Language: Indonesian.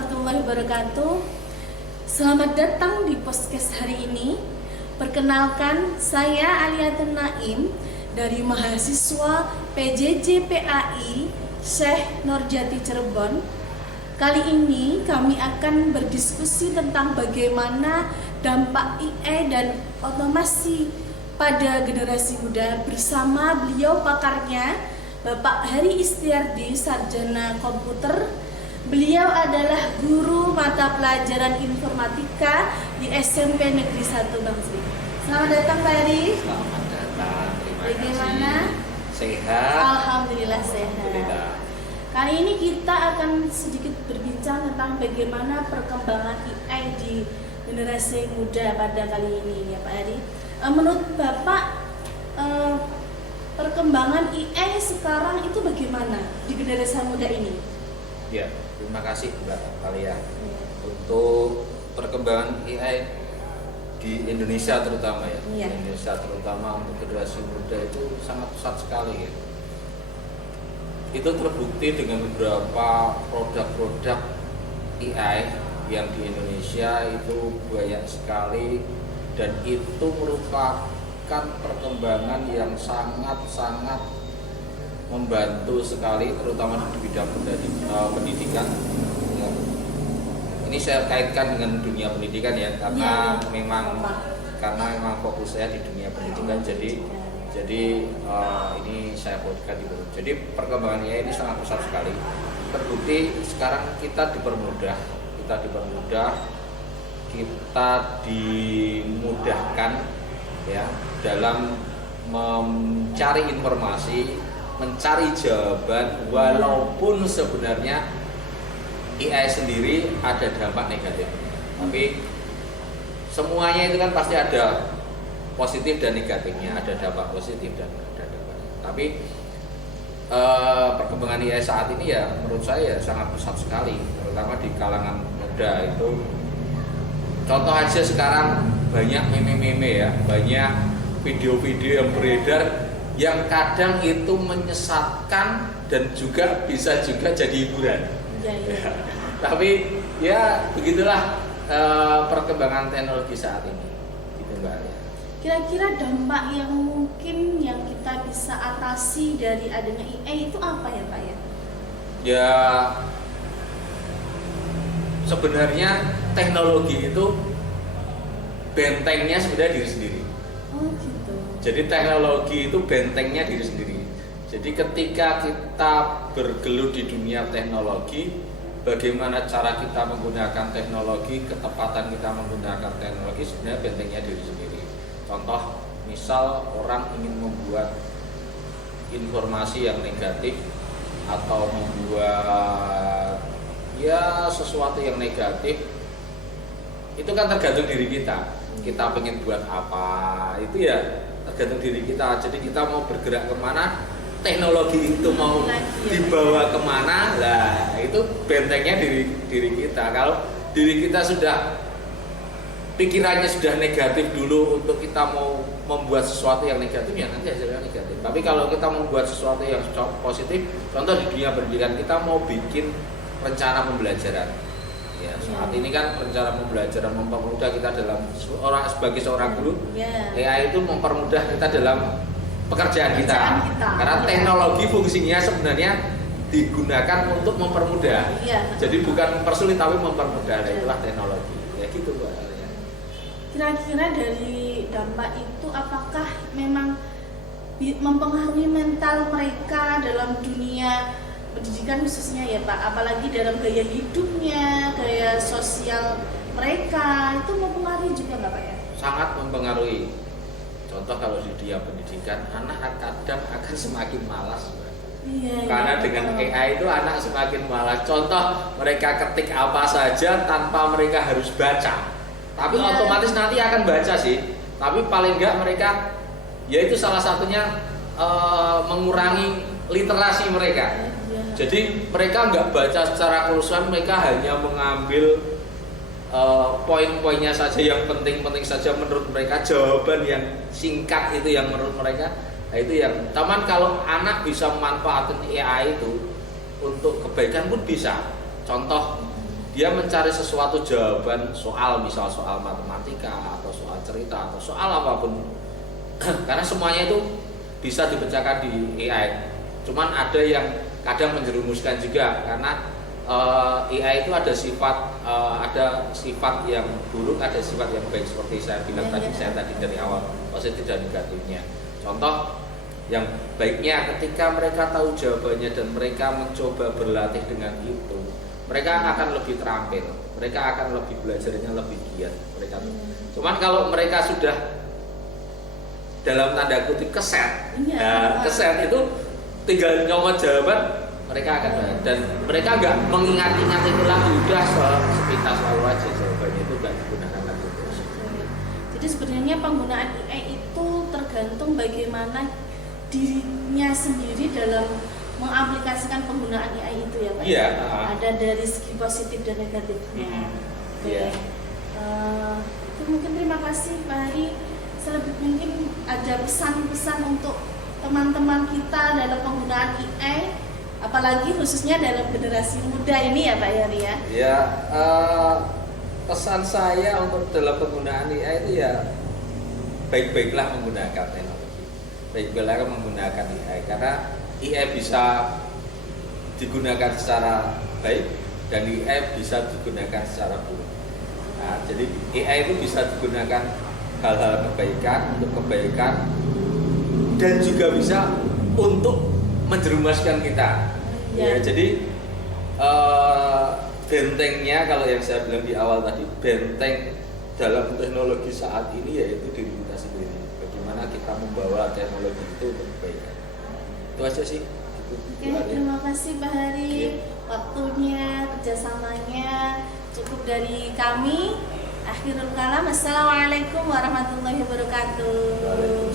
warahmatullahi wabarakatuh. Selamat datang di podcast hari ini. Perkenalkan, saya Aliatun Naim dari mahasiswa PJJ PAI Syekh Nurjati Cirebon. Kali ini kami akan berdiskusi tentang bagaimana dampak AI dan otomasi pada generasi muda bersama beliau pakarnya, Bapak Hari Istiardi, Sarjana Komputer. Beliau adalah guru mata pelajaran informatika di SMP Negeri 1 Bangsri. Selamat datang Pak Hari. Selamat datang. Bagaimana? Sehat. Alhamdulillah sehat. Alhamdulillah. Kali ini kita akan sedikit berbincang tentang bagaimana perkembangan AI di generasi muda pada kali ini, ya Pak Hari. Menurut Bapak, perkembangan AI sekarang itu bagaimana di generasi muda ini? Ya, terima kasih Mbak Alia. Untuk perkembangan AI di Indonesia terutama ya. Iya. Di Indonesia terutama untuk generasi muda itu sangat pesat sekali ya. Itu terbukti dengan beberapa produk-produk AI yang di Indonesia itu banyak sekali, dan itu merupakan perkembangan yang sangat-sangat membantu sekali, terutama di bidang pendidikan ya. Ini saya kaitkan dengan dunia pendidikan ya, karena memang fokus saya di dunia pendidikan, jadi ini saya fokuskan di situ. Jadi perkembangan AI ini sangat besar sekali. Terbukti sekarang kita dimudahkan, kita dimudahkan ya dalam mencari informasi, mencari jawaban, walaupun sebenarnya AI sendiri ada dampak negatif. Tapi semuanya itu kan pasti ada positif dan negatifnya, ada dampak positif dan ada dampak. Tapi perkembangan AI saat ini ya menurut saya sangat pesat sekali, terutama di kalangan muda itu. Contoh aja sekarang banyak meme-meme ya, banyak video-video yang beredar yang kadang itu menyesatkan dan juga bisa juga jadi hiburan. Ya. Tapi ya begitulah perkembangan teknologi saat ini, gitu Mbak. Kira-kira dampak yang mungkin yang kita bisa atasi dari adanya AI itu apa ya Pak ya? Ya sebenarnya teknologi itu bentengnya sebenarnya diri sendiri. Oh gitu. Jadi teknologi itu bentengnya diri sendiri. Jadi ketika kita bergelut di dunia teknologi, bagaimana cara kita menggunakan teknologi, ketepatan kita menggunakan teknologi, sebenarnya bentengnya diri sendiri. Contoh, misal orang ingin membuat informasi yang negatif atau membuat ya sesuatu yang negatif, itu kan tergantung diri kita. Kita pengen buat apa, itu ya tergantung diri kita. Jadi kita mau bergerak kemana, teknologi itu mau dibawa kemana, lah itu bentengnya diri kita. Kalau diri kita sudah pikirannya sudah negatif dulu untuk kita mau membuat sesuatu yang negatif, ya nanti hasilnya negatif. Tapi kalau kita membuat sesuatu yang positif, contoh di dunia pendidikan, kita mau bikin rencana pembelajaran. Ya, saat ini kan rencana pembelajaran mempermudah kita dalam sebagai seorang guru. AI itu mempermudah kita dalam pekerjaan kita. Karena teknologi fungsinya sebenarnya digunakan untuk mempermudah. Jadi bukan mempersulit tapi mempermudah. Itulah teknologi. Ya gitu Mbak. Kira-kira dari dampak itu apakah memang mempengaruhi mental mereka dalam dunia pendidikan khususnya ya Pak, apalagi dalam gaya hidupnya, gaya sosial mereka, itu mempengaruhi juga nggak Pak ya? Sangat mempengaruhi. Contoh kalau di dunia pendidikan, anak kadang akan semakin malas. Karena dengan AI itu anak semakin malas. Contoh, mereka ketik apa saja tanpa mereka harus baca. Tapi otomatis nanti akan baca sih. Tapi paling enggak mereka, yaitu salah satunya mengurangi literasi mereka. Jadi mereka nggak baca secara keseluruhan, mereka hanya mengambil poin-poinnya saja, yang penting-penting saja menurut mereka, jawaban yang singkat itu yang menurut mereka. Nah, itu yang teman, kalau anak bisa memanfaatkan AI itu untuk kebaikan pun bisa. Contoh dia mencari sesuatu jawaban soal, misal soal matematika atau soal cerita atau soal apapun. Karena semuanya itu bisa dibacakan di AI. Cuman ada yang kadang menjerumuskan juga, karena AI itu ada sifat yang buruk, ada sifat yang baik, seperti saya bilang saya tadi dari awal, positif dan negatifnya. Contoh yang baiknya, ketika mereka tahu jawabannya dan mereka mencoba berlatih dengan itu, mereka akan lebih terampil, mereka akan lebih belajarnya lebih giat mereka. Cuman kalau mereka sudah dalam tanda kutip keset, keset itu tinggal nyomot jawaban, mereka akan dan mereka nggak mengingat-ingat itu lagi, udah sepintas lalu aja jawabannya itu nggak digunakan lagi terus. Jadi sebenarnya penggunaan AI itu tergantung bagaimana dirinya sendiri dalam mengaplikasikan penggunaan AI itu ya Pak. Iya. Ada dari segi positif dan negatifnya. Iya. Itu mungkin terima kasih Pak Hari. Selebih mungkin ada pesan-pesan untuk teman-teman kita dalam penggunaan AI, apalagi khususnya dalam generasi muda ini ya Pak Hari ya. Ya, pesan saya untuk dalam penggunaan AI itu ya baik-baiklah menggunakan teknologi, baik-baiklah menggunakan AI, karena AI bisa digunakan secara baik dan AI bisa digunakan secara buruk. Nah, jadi AI itu bisa digunakan hal-hal kebaikan, untuk kebaikan, dan juga bisa untuk menjerumuskan kita. Ya, jadi bentengnya, kalau yang saya bilang di awal tadi, benteng dalam teknologi saat ini yaitu diri kita sendiri. Bagaimana kita membawa teknologi itu untuk kebaikan. Itu aja sih. Oke, terima kasih Pak Hari, waktunya, kerjasamanya. Cukup dari kami. Akhirul kalam, assalamualaikum warahmatullahi wabarakatuh.